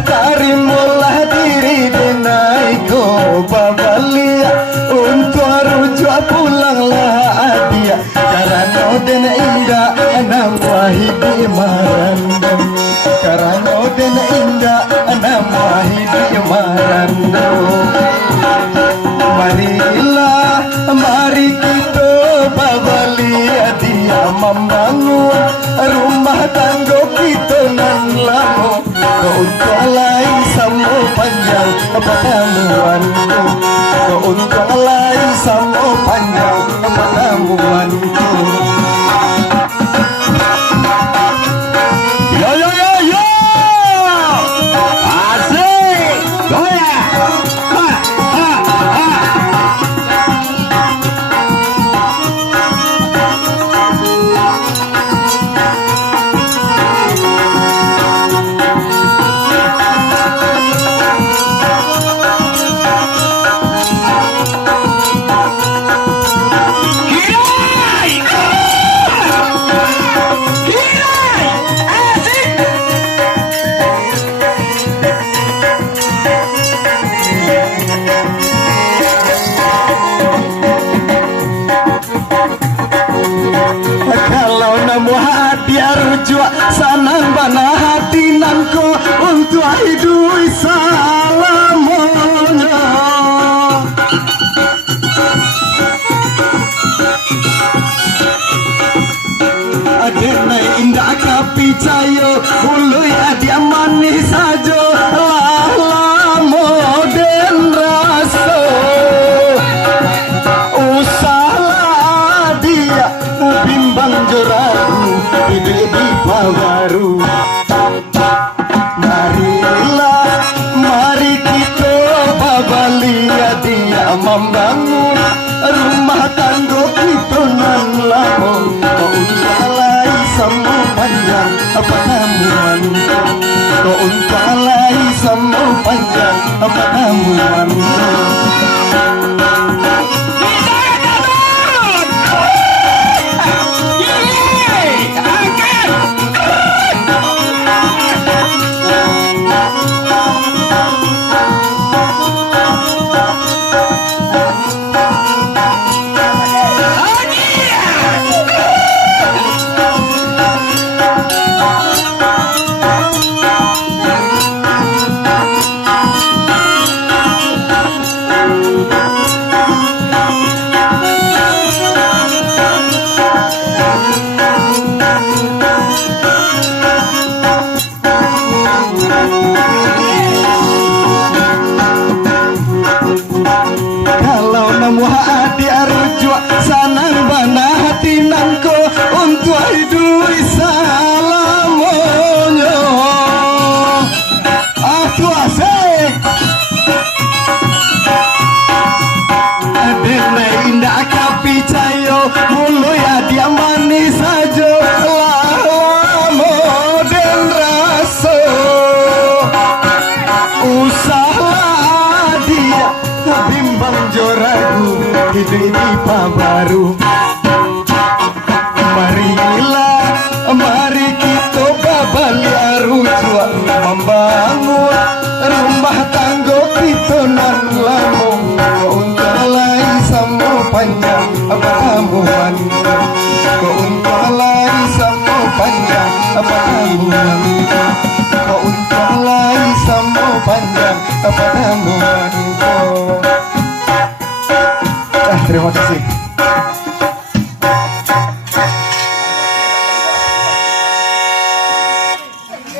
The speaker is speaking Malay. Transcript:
tarimulah diri denaiku babalia untuk rujuk pulanglah dia karena den indah anak wahidi marandam karena den indah anak wahidi marandam. Marilah mari kita babalia dia membangun rumah tangga kita nan lama untuk lain sama panjang pertemuanku untuk lain sama panjang pertemuanku. Yo yo yo yo asik goyang ha ha ha. Kalau namu hati rujuk sanang bana hati nanku untuk hidup salamnya. Adena indah kapi cayo ului adia manis saja lama den rasa usaha dia bimbang jerahu ide di baru. Marilah mari kita babalia dia membangun rumah tangga kita nan lama untalai sama panjang pertemuan untalai sama panjang pertemuan. Sanang bana hati nangko untuk hidup salamonya. Aku asik adena indah kapi cayo mulu ya dia manis saja lama den rasa usaha dia bimbang joragu hidup di baru.